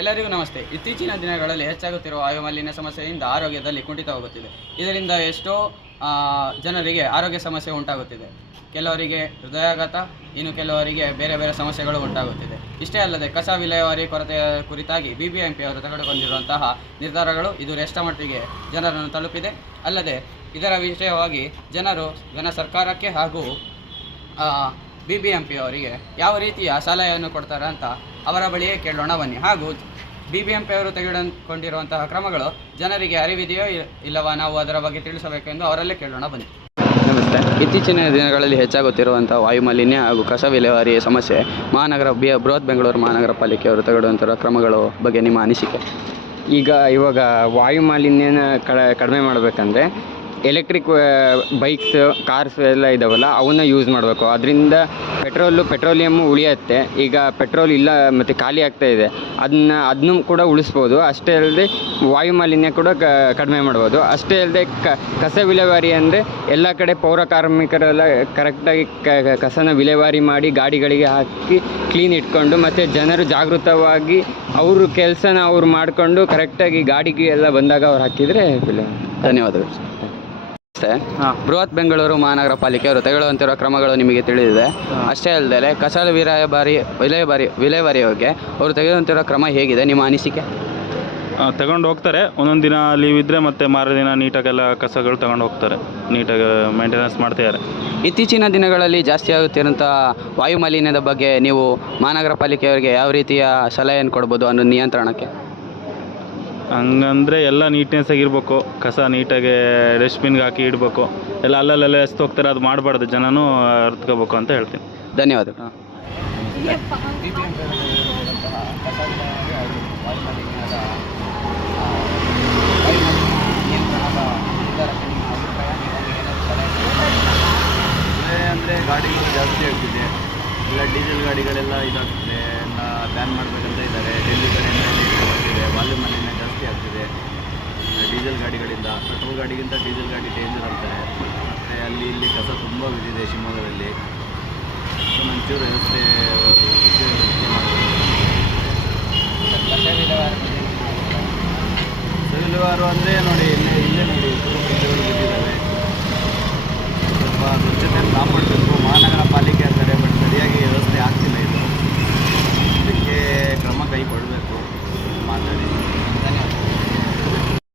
ಎಲ್ಲರಿಗೂ ನಮಸ್ತೆ. ಇತ್ತೀಚಿನ ದಿನಗಳಲ್ಲಿ ಹೆಚ್ಚಾಗುತ್ತಿರುವ ವಾಯು ಮಾಲಿನ್ಯ ಸಮಸ್ಯೆಯಿಂದ ಆರೋಗ್ಯದಲ್ಲಿ ಕುಂಠಿತವಾಗುತ್ತಿದೆ. ಇದರಿಂದ ಎಷ್ಟೋ ಜನರಿಗೆ ಆರೋಗ್ಯ ಸಮಸ್ಯೆ ಉಂಟಾಗುತ್ತಿದೆ. ಕೆಲವರಿಗೆ ಹೃದಯಾಘಾತ, ಇನ್ನು ಕೆಲವರಿಗೆ ಬೇರೆ ಬೇರೆ ಸಮಸ್ಯೆಗಳು ಉಂಟಾಗುತ್ತಿದೆ. ಇಷ್ಟೇ ಅಲ್ಲದೆ ಕಸ ವಿಲೇವಾರಿ ಕೊರತೆಯ ಕುರಿತಾಗಿ BBMP ಅವರು ತೆಗೆದುಕೊಂಡಿರುವಂತಹ ನಿರ್ಧಾರಗಳು ಇದು ಎಷ್ಟು ಮಟ್ಟಿಗೆ ಜನರನ್ನು ತಲುಪಿದೆ. ಅಲ್ಲದೆ ಇದರ ವಿಷಯವಾಗಿ ಜನ ಸರ್ಕಾರಕ್ಕೆ ಹಾಗೂ BBMP ಅವರಿಗೆ ಯಾವ ರೀತಿಯ ಸಲಹೆಯನ್ನು ಕೊಡ್ತಾರೆ ಅಂತ ಅವರ ಬಳಿಯೇ ಕೇಳೋಣ ಬನ್ನಿ. ಹಾಗೂ BBMP ಅವರು ತೆಗೆದುಕೊಂಡಿರುವಂತಹ ಕ್ರಮಗಳು ಜನರಿಗೆ ಅರಿವಿದೆಯೋ ಇಲ್ಲವಾ, ನಾವು ಅದರ ಬಗ್ಗೆ ತಿಳಿಸಬೇಕೆಂದು ಅವರಲ್ಲೇ ಕೇಳೋಣ ಬನ್ನಿ. ನಮಸ್ತೆ. ಇತ್ತೀಚಿನ ದಿನಗಳಲ್ಲಿ ಹೆಚ್ಚಾಗುತ್ತಿರುವಂಥ ವಾಯುಮಾಲಿನ್ಯ ಹಾಗೂ ಕಸ ವಿಲೇವಾರಿ ಸಮಸ್ಯೆ ಬೃಹತ್ ಬೆಂಗಳೂರು ಮಹಾನಗರ ಪಾಲಿಕೆಯವರು ತೆಗೆದುಕೊಂಡ ಕ್ರಮಗಳ ಬಗ್ಗೆ ನಿಮ್ಮ ಅನಿಸಿಕೆ? ಇವಾಗ ವಾಯು ಮಾಲಿನ್ಯನ ಕಡಿಮೆ ಮಾಡಬೇಕಂದ್ರೆ ಎಲೆಕ್ಟ್ರಿಕ್ ಬೈಕ್ಸ್, ಕಾರ್ಸ್ ಎಲ್ಲ ಇದ್ದಾವಲ್ಲ ಅವನ್ನ ಯೂಸ್ ಮಾಡಬೇಕು. ಅದರಿಂದ ಪೆಟ್ರೋಲಿಯಮ್ಮು ಉಳಿಯುತ್ತೆ. ಈಗ ಪೆಟ್ರೋಲ್ ಇಲ್ಲ ಮತ್ತು ಖಾಲಿ ಆಗ್ತಾ ಇದೆ, ಅದನ್ನು ಕೂಡ ಉಳಿಸ್ಬೋದು. ಅಷ್ಟೇ ಅಲ್ಲದೆ ವಾಯು ಮಾಲಿನ್ಯ ಕೂಡ ಕಡಿಮೆ ಮಾಡ್ಬೋದು. ಅಷ್ಟೇ ಅಲ್ಲದೆ ಕಸ ವಿಲೇವಾರಿ ಅಂದರೆ ಎಲ್ಲ ಕಡೆ ಪೌರ ಕಾರ್ಮಿಕರೆಲ್ಲ ಕರೆಕ್ಟಾಗಿ ಕಸನ ವಿಲೇವಾರಿ ಮಾಡಿ ಗಾಡಿಗಳಿಗೆ ಹಾಕಿ ಕ್ಲೀನ್ ಇಟ್ಕೊಂಡು, ಮತ್ತು ಜನರು ಜಾಗೃತವಾಗಿ ಅವ್ರ ಕೆಲಸನ ಅವ್ರು ಮಾಡಿಕೊಂಡು ಕರೆಕ್ಟಾಗಿ ಗಾಡಿಗೆ ಎಲ್ಲ ಬಂದಾಗ ಅವ್ರು ಹಾಕಿದರೆ ಧನ್ಯವಾದಗಳು. ಬೃಹತ್ ಬೆಂಗಳೂರು ಮಹಾನಗರ ಪಾಲಿಕೆಯವರು ತೆಗೆದುಕೊಳ್ಳುವಂತಿರುವ ಕ್ರಮಗಳು ನಿಮಗೆ ತಿಳಿದಿದೆ. ಅಷ್ಟೇ ಅಲ್ಲದೆ ಕಸ ವಿಲೇವಾರಿ ಬಗ್ಗೆ ಅವರು ತೆಗೆದುಕೊಳ್ಳುವಂತಿರುವ ಕ್ರಮ ಹೇಗಿದೆ, ನಿಮ್ಮ ಅನಿಸಿಕೆ? ತಗೊಂಡು ಹೋಗ್ತಾರೆ. ಒಂದೊಂದು ದಿನ ಲೀವ್ ಇದ್ದರೆ ಮತ್ತೆ ಮಾರನೇ ದಿನ ನೀಟಾಗೆಲ್ಲ ಕಸಗಳು ತಗೊಂಡು ಹೋಗ್ತಾರೆ, ನೀಟಾಗಿ ಮೇಂಟೆನೆನ್ಸ್ ಮಾಡ್ತಿದ್ದಾರೆ. ಇತ್ತೀಚಿನ ದಿನಗಳಲ್ಲಿ ಜಾಸ್ತಿ ಆಗುತ್ತಿರುವಂಥ ವಾಯು ಮಾಲಿನ್ಯದ ಬಗ್ಗೆ ನೀವು ಮಹಾನಗರ ಪಾಲಿಕೆಯವರಿಗೆ ಯಾವ ರೀತಿಯ ಸಲಹೆಯನ್ನು ಕೊಡ್ಬೋದು ಅನ್ನೋ ನಿಯಂತ್ರಣಕ್ಕೆ? ಹಂಗಂದರೆ ಎಲ್ಲ ನೀಟ್ನೆಸ್ ಆಗಿರ್ಬೇಕು, ಕಸ ನೀಟಾಗಿ ಡಸ್ಟ್ಬಿನ್ಗೆ ಹಾಕಿ ಇಡಬೇಕು. ಎಲ್ಲ ಅಲ್ಲಲ್ಲೆಲ್ಲ ಎಸ್ತು ಹೋಗ್ತಾರೆ, ಅದು ಮಾಡಬಾರ್ದು, ಜನನೂ ಅರ್ತ್ಕೋಬೇಕು ಅಂತ ಹೇಳ್ತೀನಿ. ಧನ್ಯವಾದಗಳು. ಅಂದರೆ ಗಾಡಿಗಳು ಜಾಸ್ತಿ ಆಗ್ತಿದೆ, ಇಲ್ಲ ಡೀಸೆಲ್ ಗಾಡಿಗಳೆಲ್ಲ ಇದಾಗ್ತಿದೆ, ಎಲ್ಲ ಬ್ಯಾನ್ ಮಾಡಬೇಕಂತ ಇದ್ದಾರೆ. ಡೆಲ್ಲಿ ಕಡೆಯಿಂದ ಬರ್ತಿದೆ, ವಾಯು ಮಾಲಿನ್ಯ ಜಾಸ್ತಿ ಆಗ್ತಿದೆ ಡೀಸೆಲ್ ಗಾಡಿಗಳಿಂದ. ಪೆಟ್ರೋಲ್ ಗಾಡಿಗಿಂತ ಡೀಸೆಲ್ ಗಾಡಿ ಡೇಂಜರ್ ಅಂತಾರೆ. ಮತ್ತು ಅಲ್ಲಿ ಇಲ್ಲಿ ಕಸ ತುಂಬ ಬಿದ್ದಿದೆ ಶಿವಮೊಗ್ಗದಲ್ಲಿ. ಒಂಚೂರು ವ್ಯವಸ್ಥೆ